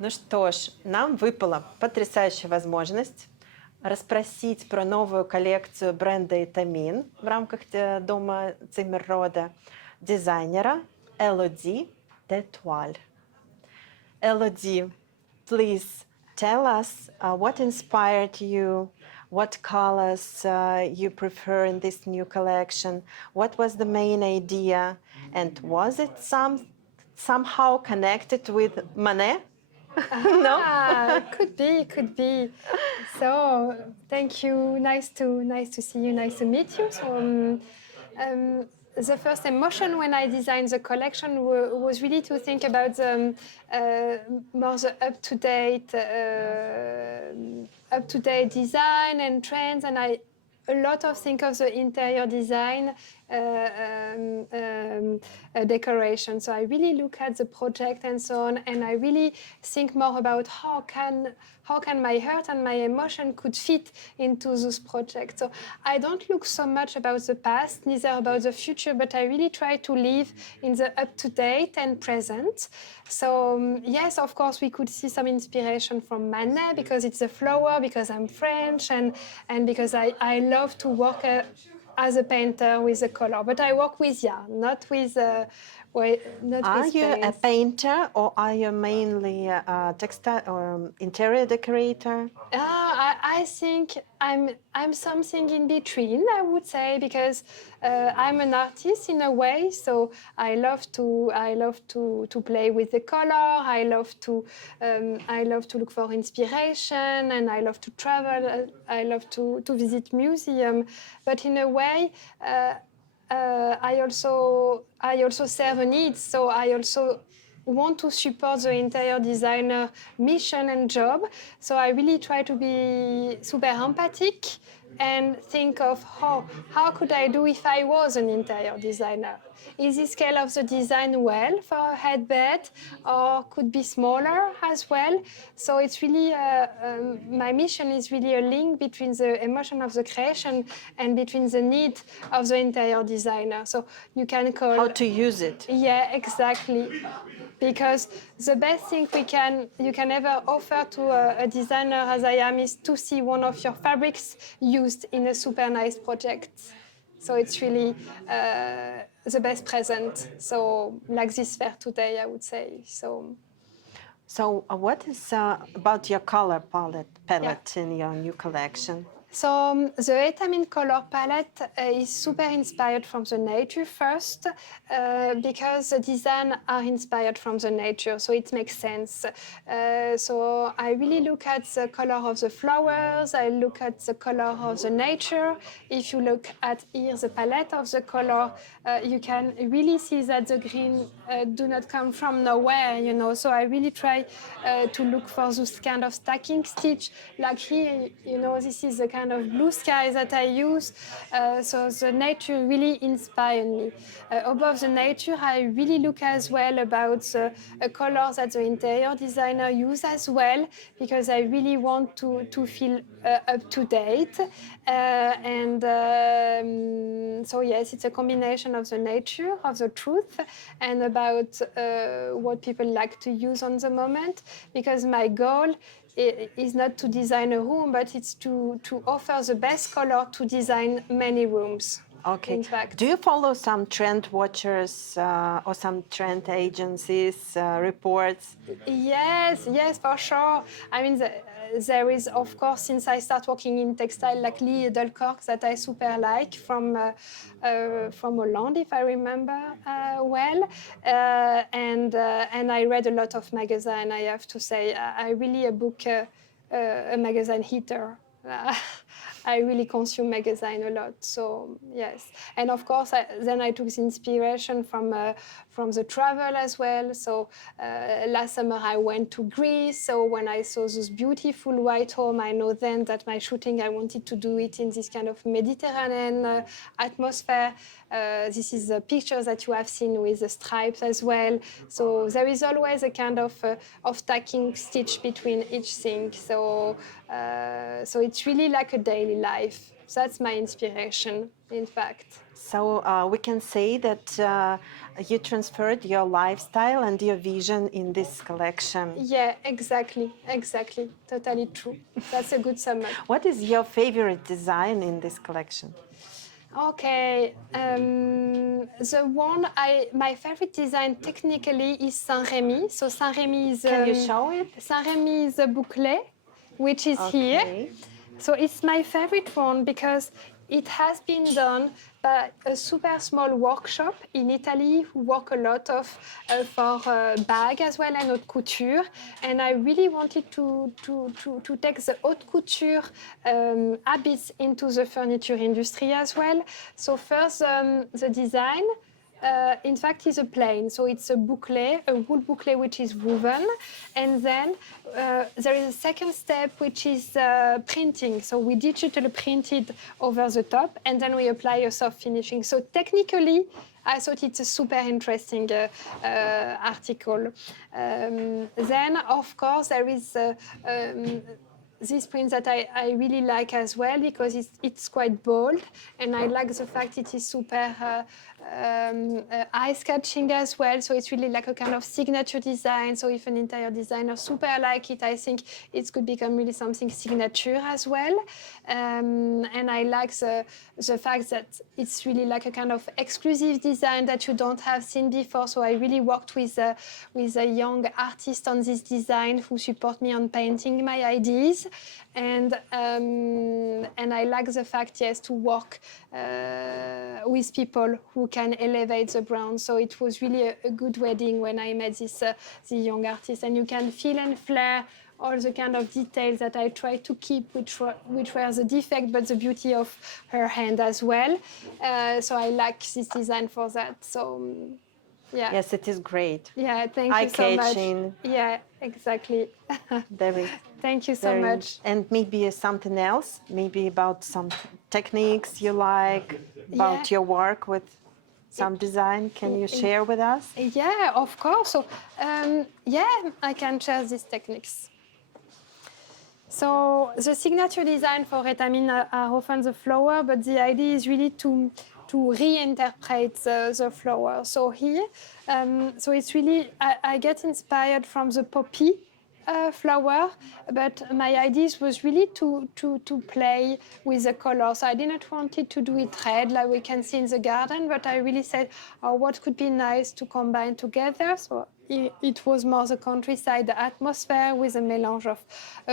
Ну что ж, нам выпала потрясающая возможность расспросить про новую коллекцию бренда Étamine в рамках дома Zimmer&Rohde дизайнера Elodie d'Etoile. Elodie, please tell us what inspired you, what colors you prefer in this new collection, what was the main idea, and was it somehow connected with Manet? No? Could be. So, thank you. Nice to see you. Nice to meet you. So, the first emotion when I designed the collection was really to think about more the up-to-date design and trends, and a lot of think of the interior design decoration. So I really look at the project and so on, and I really think more about how can my heart and my emotion could fit into those projects. So I don't look so much about the past, neither about the future, but I really try to live in the up-to-date and present. So yes, of course, we could see some inspiration from Manet because it's a flower, because I'm French, and because I love to work as a painter with a color. But I work with yarn, not with Are you a painter or are you mainly a textile or interior decorator? I think I'm something in between, I would say, because I'm an artist in a way. So I love to play with the color. I love to look for inspiration, and I love to travel. I love to visit museums. But in a way, I also serve a need. So I also want to support the interior designer mission and job. So I really try to be super empathic and think of how could I do if I was an interior designer? Is the scale of the design well for a headbed, or could be smaller as well? So it's really, my mission is really a link between the emotion of the creation and between the need of the interior designer. So you can call... How to use it. Yeah, exactly. Because the best thing you can ever offer to a designer as I am is to see one of your fabrics used in a super nice project. So it's really the best present. So like this fair today, I would say. So what is about your color palette in your new collection? So the Étamine color palette is super inspired from the nature first, because the design are inspired from the nature, so it makes sense. So I really look at the color of the flowers, I look at the color of the nature. If you look at here the palette of the color, you can really see that the green do not come from nowhere, you know. So I really try to look for those kind of stacking stitch. Like here, you know, this is the kind of blue sky that I use. So the nature really inspired me. Above the nature, I really look as well about the colors that the interior designer use as well, because I really want to feel up to date. So yes, it's a combination of the nature, of the truth, and about what people like to use on the moment, because my goal is not to design a room, but it's to offer the best color to design many rooms. Okay. In fact. Do you follow some trend watchers or some trend agencies, reports? Yes, for sure. I mean, there is, of course, since I start working in textile, like Lee Edelkork, that I super like from Holland, if I remember well. And I read a lot of magazine, I have to say. I really a magazine hitter. I really consume magazine a lot, so yes. And of course, then I took the inspiration from the travel as well. So last summer I went to Greece. So when I saw those beautiful white home, I know then that my shooting, I wanted to do it in this kind of Mediterranean atmosphere. This is the picture that you have seen with the stripes as well. So there is always a kind of tacking stitch between each thing. So it's really like a daily life. that's my inspiration, in fact. So we can say that you transferred your lifestyle and your vision in this collection. Yeah, exactly, totally true. That's a good summary. What is your favorite design in this collection? Okay, my favorite design technically is Saint-Rémy. So Saint-Rémy is... Can you show it? Saint-Rémy is a bouclet, which is here. So it's my favorite one because it has been done by a super small workshop in Italy who work a lot for bag as well and haute couture. And I really wanted to take the haute couture habits into the furniture industry as well. So first, the design. In fact, is a plain. So it's a bouclet, a wool bouclet which is woven. And then there is a second step which is printing. So we digitally printed over the top and then we apply a soft finishing. So technically, I thought it's a super interesting article. Then, of course, there is this print that I really like as well because it's quite bold and I like the fact it is super eye-catching as well. So it's really like a kind of signature design. So if an interior designer super like it, I think it could become really something signature as well. And I like the fact that it's really like a kind of exclusive design that you don't have seen before. So I really worked with a young artist on this design who support me on painting my ideas. And I like the fact, yes, to work with people who can elevate the brand. So it was really a good wedding when I met the young artist. And you can feel and flare all the kind of details that I tried to keep, which were the defect, but the beauty of her hand as well. So I like this design for that. So, yeah. Yes, it is great. Yeah, thank you so much. Eye-catching. Yeah, exactly. Very. Thank you so much. And maybe something else, maybe about some techniques you like, about your work with some design. Can you share with us? Yeah, of course. So, I can share these techniques. So the signature design for Étamine are often the flower, but the idea is really to reinterpret the flower. So here, so it's really, I get inspired from the poppy flower, but my idea was really to play with the color. So I didn't want it to do it red like we can see in the garden, but I really said, oh, what could be nice to combine together? So it was more the countryside, the atmosphere with a melange of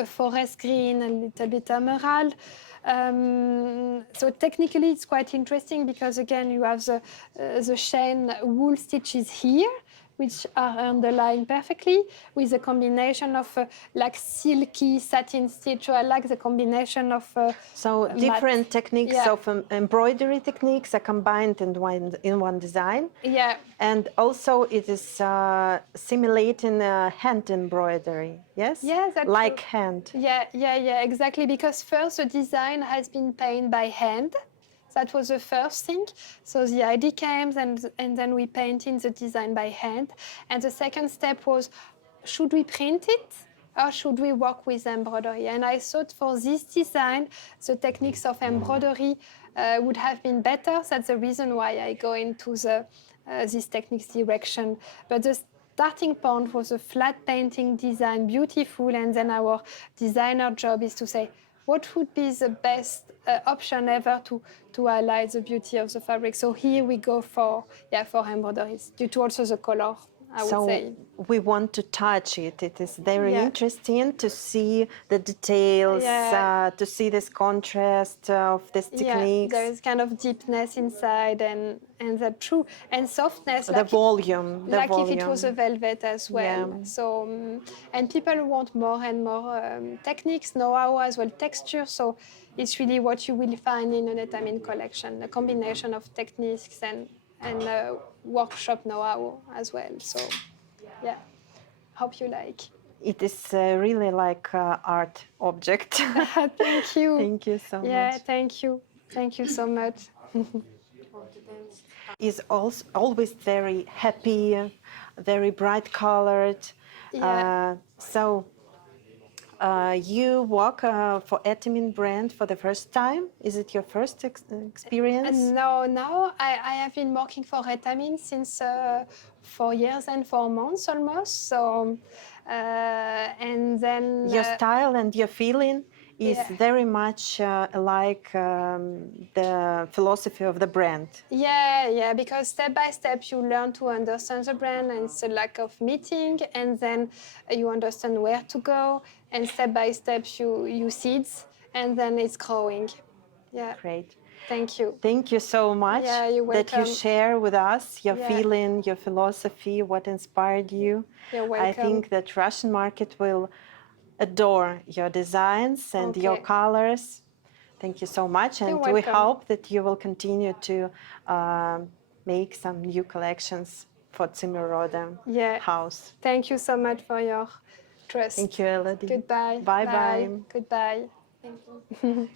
forest green and a little bit emerald. So technically it's quite interesting because again you have the chain wool stitches here, which are underlined perfectly with a combination of like silky satin stitch. So I like the combination of so different techniques of embroidery techniques are combined in one design. Yeah. And also it is simulating hand embroidery. Yes. Yes, that's like true. hand. Yeah, exactly. Because first the design has been painted by hand. That was the first thing. So the idea came and then we painted the design by hand. And the second step was, should we print it or should we work with embroidery? And I thought for this design, the techniques of embroidery would have been better. That's the reason why I go into this techniques direction. But the starting point was a flat painting design, beautiful. And then our designer job is to say, what would be the best option ever to highlight the beauty of the fabric? So here we go for embroideries, due to also the color, I would say. We want to touch it. It is very interesting to see the details, to see this contrast of these techniques. There is kind of deepness inside and that's true. And softness. The volume. If it was a velvet as well. Yeah. So, and people want more and more techniques, know-how as well, texture. So it's really what you will find in an Étamine collection, a combination of techniques and workshop know-how as well. So, yeah, hope you like. It is really like art object. Thank you. Thank you so much. Yeah, thank you. Thank you so much. Is also always very happy, very bright colored. Yeah. So You work for Étamine brand for the first time. Is it your first experience? No, now I have been working for Étamine since 4 years and 4 months almost. So, and then Your style and your feeling is yeah. very much like the philosophy of the brand. Yeah, because step by step you learn to understand the brand, and it's a lack of meeting, and then you understand where to go, and step by step you seeds, and then it's growing. Yeah. Great. Thank you. Thank you so much Yeah, you're that you welcome. share with us your Yeah. feeling, your philosophy, what inspired you. You're I welcome. think that Russian market will adore your designs and your Okay. colors. Thank you so much, and You're we welcome. hope that you will continue to make some new collections for Zimmer&Rohde Yeah. house. Thank you so much for your trust. Thank you, Elodie. Goodbye. Bye bye. Goodbye. Thank you.